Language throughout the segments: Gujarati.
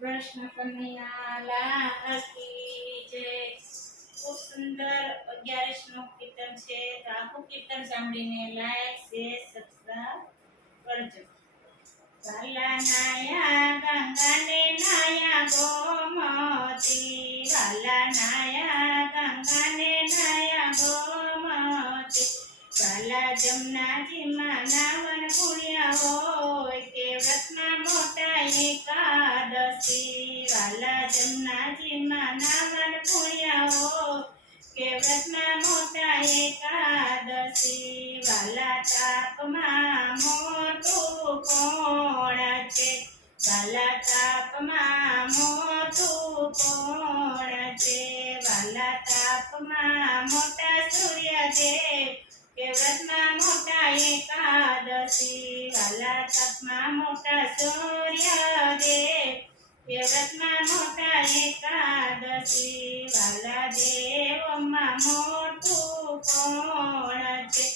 કૃષ્ણ કનૈયા લાલ કી જય। ખૂબ સુંદર 11 નું કીર્તન છે। તો આખું કીર્તન સાંભળીને લાઈક શેર સબસ્ક્રાઇબ કરજો। વાલા નાયા ગંગાને નાયા ગોમતી, વાલા નાયા ગંગાને નાયા ગોમતી, વાલા જમનાજીમાં નાવન પુણ્ય હોય કે વ્રતમાં મોટા એકાદશી, વાલા જમનાજીમાં નાવન પુણ્ય હોય કે વ્રતમાં મોટા એકાદશી, વાલા તાપમાં મોટું કોણ છે, વાલા તાપમાં મોટું કોણ છે, વાલા તાપમાં મોટા સૂર્યદેવ કે વ્રતમાં મોટા એકાદશી, વાલા તાપમાં મોટા સૂર્યદેવ કે વ્રતમાં મોટા એકાદશી, વાલા દેવમાં મોટું કોણ છે,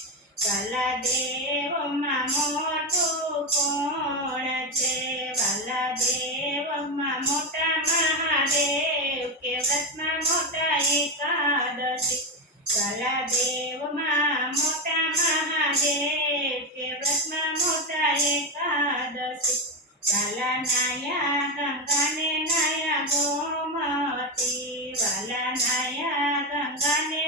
વાલા દેવમાં મોટું કોણ છે, વાલા દેવમાં મોટા મહાદેવ કે વ્રતમાં મોટા એકાદશી, વાલા દેવમાં મોટા મહાદેવ કે વ્રતમાં મોટા એકાદશી, વાલા નાયા ગંગાને નાયા ગોમતી, વાલા નાયા ગંગાને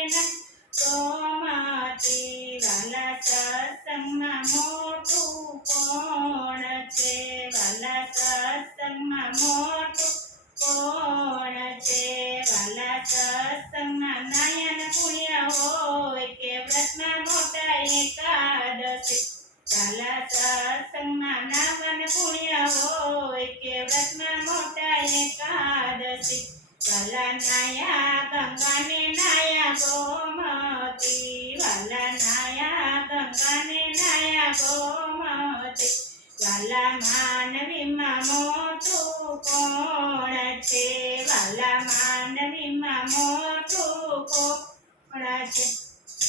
ગોમતી, વાલા સત્સંગમાં મોટું કોણ છે, વાલા સત્સંગમાં મોટું કોણ છે, વાલા સત્સંગમાં નાયન પુણ્ય હોય કે વ્રતમાં મોટા એકાદશી, વાલા સત્સંગમાં નાવન પુણ્ય હોય કે વ્રતમાં મોટા એકાદશી, વાલા નાયા ગંગાને નાયા ગોમતી, વાલા નાયા ગંગાને નાયા ગોમતી, વાલા માનવીમાં મોટું કોણ છે, વાલા માનવીમાં મોટું કોણ છે,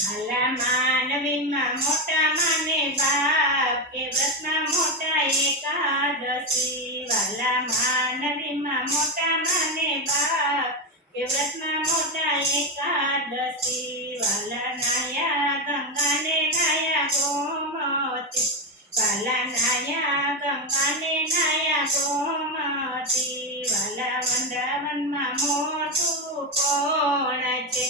વાલા માનવીમાં મોટા માને બાપ કે વ્રતમાં મોટા એકાદશી, વાલા માનવીમાં મોટા માને બાપ કે વ્રતમાં મોટા એકાદશી, વાલા નાયા ગંગાને નાયા ગોમતી, વાલા નાયા ગંગાને નાયા ગોમતી, વાલા વૃંદાવનમાં મોટું કોણ છે,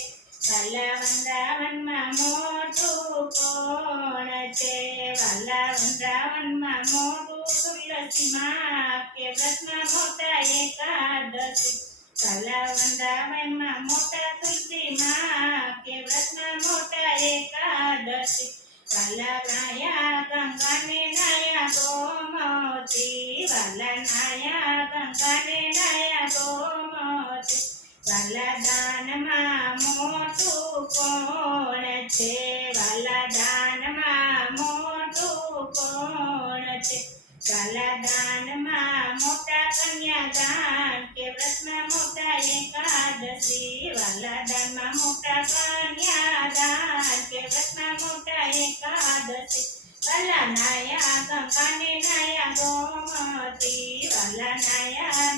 વાલા વૃંદાવનમાં મોટું કોણ છે, વાલા વૃંદાવનમાં મોટું તુલસીમાં કે વ્રતમાં મોટા એકાદશી, વાલા વૃંદાવનમાં મોટા તુલસીમાં કે વ્રતમાં મોટા એકાદશી, વાલા નાયા ગંગાને નાયા ગોમતી, વાલા નાયા ગંગાને નાયા ગોમતી, વાલા દાનમાં મોટું કોણ છે, વાલા દાનમાં મોટું કોણ છે, વાલા દાનમાં મોટા કન્યાદાન કે વ્રતમાં મોટા એકાદશી, વાલા દાનમાં મોટા કન્યાદાન કે વ્રતમાં મોટા એકાદશી, વાલા નાયા ગંગાને નાયા ગોમતી, વાલા નાયા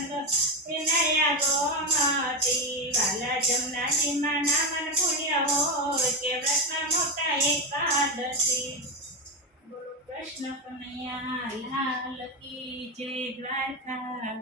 નાયા ગોમતી, વાલા જમનાજીમાં નાવન પુણ્ય હોય કે વ્રતમાં મોટા એકાદશી। બોલો કૃષ્ણ કનૈયા લાલ કી જય। દ્વારકા